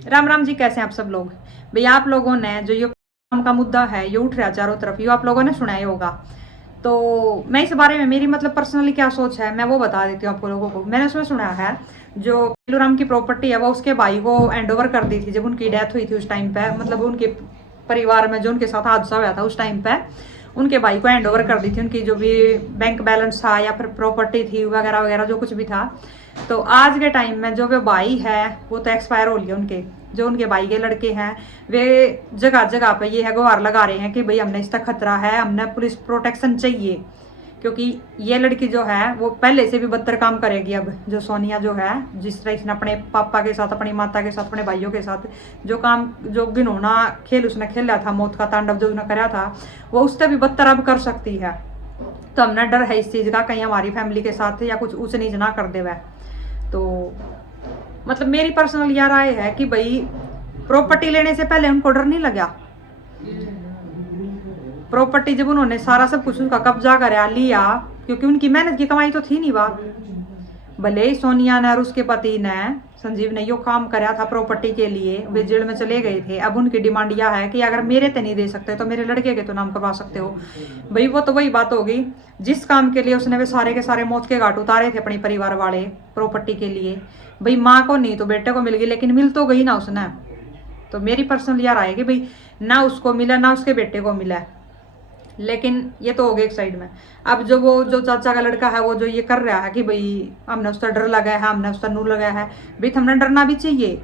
राम राम जी, कैसे हैं आप सब लोग। भैया आप लोगों ने जो ये काम का मुद्दा है ये उठ रहा है चारों तरफ, ये आप लोगों ने सुना ही होगा। तो मैं इस बारे में मेरी मतलब पर्सनली क्या सोच है मैं वो बता देती हूँ आपको लोगों को। मैंने उसमें सुना है जो पेलूराम की प्रॉपर्टी है वो उसके भाई को हैंड ओवर कर दी थी जब उनकी डेथ हुई थी। उस टाइम पे मतलब उनके परिवार में जो उनके साथ हादसा हुआ था उस टाइम पे उनके भाई को हैंड ओवर कर दी थी। उनकी जो भी बैंक बैलेंस था या फिर प्रॉपर्टी थी वगैरह वगैरह जो कुछ भी था। तो आज के टाइम में जो वे भाई है वो तो एक्सपायर हो गए उनके। जो उनके भाई के लड़के हैं वे जगह जगह पे ये है गुहार लगा रहे हैं कि भाई हमने इसका खतरा है, हमने पुलिस प्रोटेक्शन चाहिए। क्योंकि ये लड़की जो है वो पहले से भी बदतर काम करेगी। अब जो सोनिया जो है जिस तरह इसने अपने पापा के साथ, अपनी माता के साथ, अपने भाइयों के साथ जो काम, जो घिनौना खेल उसने खेला था, मौत का तांडव जो उसने कराया था, वो उससे भी बदतर अब कर सकती है। तो हमने डर है इस चीज़ का कहीं हमारी फैमिली के साथ या कुछ ऊंच नीच ना कर दे वह। तो मतलब मेरी पर्सनल यह राय है कि भाई प्रॉपर्टी लेने से पहले उनको डर नहीं लगा। प्रॉपर्टी जब उन्होंने सारा सब कुछ उसका कब्जा करा लिया, क्योंकि उनकी मेहनत की कमाई तो थी नहीं वह। भले ही सोनिया ने और उसके पति ने संजीव ने यो काम कराया था प्रॉपर्टी के लिए, वे जेल में चले गए थे। अब उनकी डिमांड यह है कि अगर मेरे ते नहीं दे सकते तो मेरे लड़के के तो नाम करवा सकते हो। भाई वो तो वही बात होगी जिस काम के लिए उसने वे सारे के सारे मौत के घाट उतारे थे अपने परिवार वाले प्रॉपर्टी के लिए। भाई माँ को नहीं तो बेटे को मिल गई, लेकिन मिल तो गई ना उसने। तो मेरी पर्सनल यार आएगी भाई ना उसको मिला ना उसके बेटे को मिला, लेकिन ये तो हो गया एक साइड में। अब जो वो जो चाचा का लड़का है वो जो ये कर रहा है कि भाई हमने उसका डर लगाया है, हमने उसका नूर लगाया है। भाई हमने डरना भी चाहिए,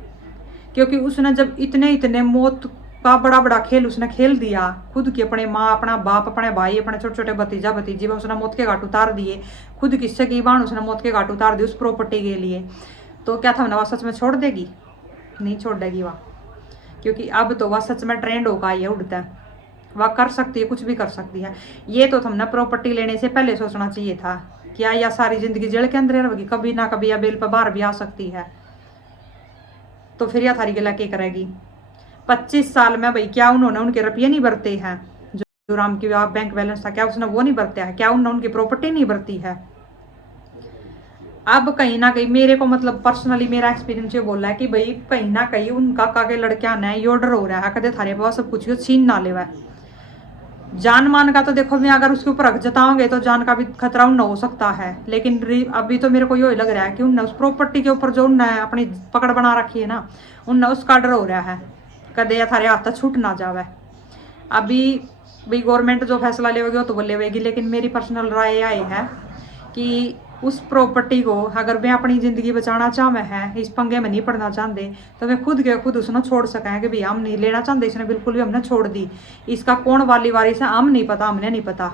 क्योंकि उसने जब इतने इतने मौत का बड़ा बड़ा खेल उसने खेल दिया खुद की, अपने माँ, अपना बाप, अपने भाई, अपने छोटे छोटे भतीजा भतीजी में उसने मौत के घाट उतार दिए। खुद की सगी बहन उसने मौत के घाट उतार दी उस प्रॉपर्टी के लिए। तो क्या था वह सच में छोड़ देगी? नहीं छोड़ देगी वह, क्योंकि अब तो वह सच में ट्रेंड होगा ये उड़ता है। वह कर सकती है, कुछ भी कर सकती है। ये तो हमने प्रॉपर्टी लेने से पहले सोचना चाहिए था। क्या या सारी जिंदगी जेल के अंदर रहेगी? कभी ना कभी या बेल पर बाहर भी आ सकती है। तो फिर यह थारी गिला क्या करेगी? 25 साल में भाई क्या उन्होंने उनके रुपये नहीं भरते हैं? जो राम की बैंक बैलेंस था क्या उसने वो नहीं भरता है? क्या उन्होंने उनकी प्रॉपर्टी नहीं भरती है? अब कहीं ना कहीं मेरे को मतलब पर्सनली मेरा एक्सपीरियंस ये बोला है कि भाई कहीं ना कहीं उन काका के लड़कियां ने यो डर हो रहा है कदे थारे पास सब कुछ छीन ना लेवा। जान मान का तो देखो मैं अगर उसके ऊपर हक जताओगे तो जान का भी खतरा उन हो सकता है, लेकिन अभी तो मेरे को यो लग रहा है कि उन उस प्रॉपर्टी के ऊपर जो उनने अपनी पकड़ बना रखी है ना, उन उसका डर हो रहा है कदे या थारे हाथ छूट ना जावे। अभी भाई गवर्नमेंट जो फैसला लेगी वो तो वो लेगी, लेकिन मेरी पर्सनल राय यह है कि उस प्रॉपर्टी को अगर वे अपनी जिंदगी बचाना चाहे हैं, इस पंगे में नहीं पड़ना चाहते, तो वे खुद के खुद उसने छोड़ सकें कि भैया हम नहीं लेना चाहते, इसने बिल्कुल भी हमने छोड़ दी। इसका कौन वाली वारिस है हम नहीं पता, हमने नहीं पता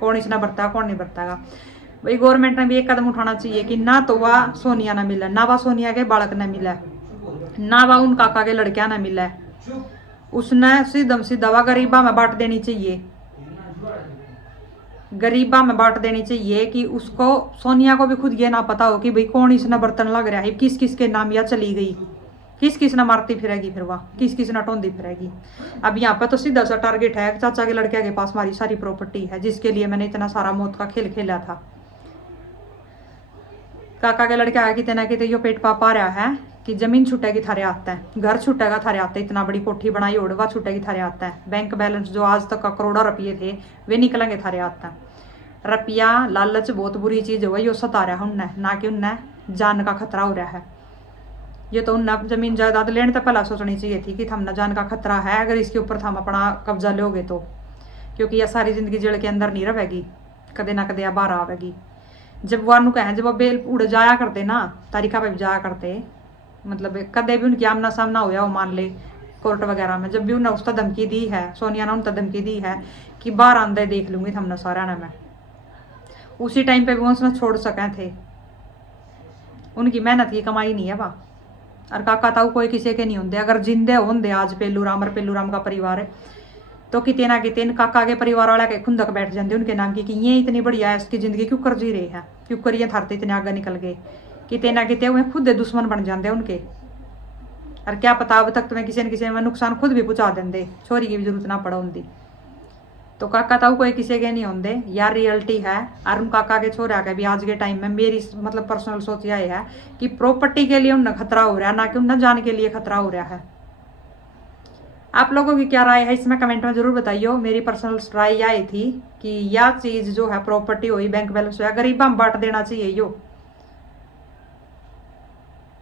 कौन इसने बरता कौन नहीं बरतागा। भाई गवर्नमेंट ने भी एक कदम उठाना चाहिए कि ना तो वह सोनिया ना मिले, ना वह सोनिया के बालक न मिले, ना वह उन काका के लड़कियां न मिले। उसने सीधम सीधा वह गरीबा में बांट देनी चाहिए, गरीबा में बांट देनी चाहिए कि उसको सोनिया को भी खुद ये ना पता हो कि भाई कौन इसने बर्तन लग रहा है, किस किस के नाम या चली गई, किस किस ने मारती फिरेगी, फिर वह किस किस ने टोंदी फिरेगी। अब यहाँ पर तो सीधा सा टारगेट है चाचा के लड़के के पास हमारी सारी प्रॉपर्टी है जिसके लिए मैंने इतना सारा मौत का खेल खेला था। काका के लड़के आया कितने ना कितने यो पेट पापा रहा है कि जमीन छुटेगी थारे आता है, घर छुटेगा थारे आता है, इतना बड़ी कोठी बनाई ओढ़वा छुटेगी थारे आता है, बैंक बैलेंस जो आज तक का करोड़ों रुपये थे वे निकलेंगे थारे आता है। रुपया लालच बहुत बुरी चीज हो, यो सता रहा है उनने, ना कि उनने जान का खतरा हो रहा है। ये तो उनने जमीन जायदाद लेने तो पहला सोचनी चाहिए थी कि हमने जान का खतरा है अगर इसके ऊपर हम अपना कब्जा लोगे तो, क्योंकि यह सारी जिंदगी जेल के अंदर नहीं रहेगी, कदे ना कदे बाहर आवेगी। जब वो कहें जब वो बेल उड़ जाया करते ना तारीखा पे जाया करते, मतलब कदे भी उनकी आमना सामना होया वो मान ले कोर्ट वगैरह में, जब भी उन्हें उसका धमकी दी है, सोनिया ने उनका धमकी दी है कि बाहर आंदे देख लूंगी हमने सारा ना, मैं उसी टाइम पे भी उसने छोड़ सके थे। उनकी मेहनत की कमाई नहीं है वह, और काका ताऊ कोई किसी के नहीं होंगे। अगर जिंदे होंगे आज पेलूराम और पेलूराम का परिवार है तो कितने ना कितने काका के परिवार वाला के खुंदक बैठ जाते उनके नाम की कि ये इतनी बढ़िया है, इसकी जिंदगी क्यों कर जी रहे हैं, क्यों करिए थारते इतने आगे निकल गए। कितने ना कितने वे खुद दुश्मन बन जाते उनके, और क्या पता अब तक तुम्हें किसी न किसी में नुकसान खुद भी पहुंचा देंगे, छोरी की भी जरूरत ना पड़ा उनकी। तो काका ताऊ कोई किसी के नहीं होंगे यार, रियलिटी है। और उन काका के छोरा के भी आज के टाइम में मेरी मतलब पर्सनल सोच यह है कि प्रॉपर्टी के लिए उन्हें खतरा हो रहा है, ना कि उन्हें जान के लिए खतरा हो रहा है। आप लोगों की क्या राय है इसमें कमेंट में जरूर बताइए। मेरी पर्सनल राय यह थी कि यह चीज जो है प्रॉपर्टी हुई, बैंक बैलेंस हुआ, गरीबा में बांट देना चाहिए। यो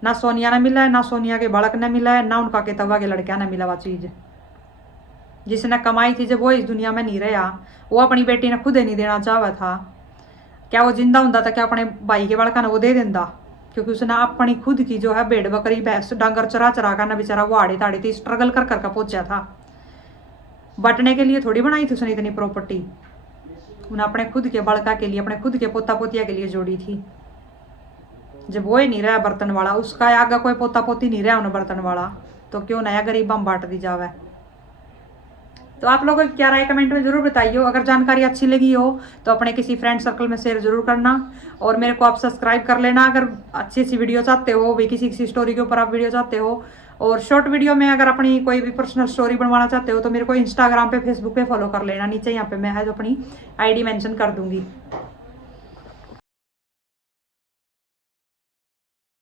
ना सोनिया ने मिला है, ना सोनिया के बालक ने मिला है, ना उनका के तवा के लड़किया ने मिला। वह चीज जिसने कमाई थी जब वो इस दुनिया में नहीं रहा, वो अपनी बेटी ने खुद ही नहीं देना चाहा था। क्या वो जिंदा होता था क्या अपने भाई के बालका ने वो दे देता? क्योंकि उसने अपनी खुद की जो है भेड़ बकरी भैंस डांगर चरा चरा कर ना बेचारा वो आड़ी ताड़ी थी, स्ट्रगल कर कर पहुंचा था। बटने के लिए थोड़ी बनाई थी उसने इतनी प्रॉपर्टी, उन्हें अपने खुद के बड़का के लिए, अपने खुद के पोता पोतिया के लिए जोड़ी थी। जब वो ही नहीं रहा बर्तन वाला, उसका आगे कोई पोता पोती नहीं रहा उन्हें बर्तन वाला, तो क्यों नया गरीबा में बांट दी जावे। तो आप लोगों की क्या राय कमेंट में जरूर बताइए। अगर जानकारी अच्छी लगी हो तो अपने किसी फ्रेंड सर्कल में शेयर जरूर करना, और मेरे को आप सब्सक्राइब कर लेना अगर अच्छी अच्छी वीडियो चाहते हो, भी किसी किसी स्टोरी के ऊपर आप वीडियो चाहते हो। और शॉर्ट वीडियो में अगर अपनी कोई भी पर्सनल स्टोरी बनवाना चाहते हो तो मेरे को इंस्टाग्राम पे फेसबुक पे फॉलो कर लेना, नीचे यहाँ पे मैं है जो अपनी आईडी मेंशन कर दूंगी।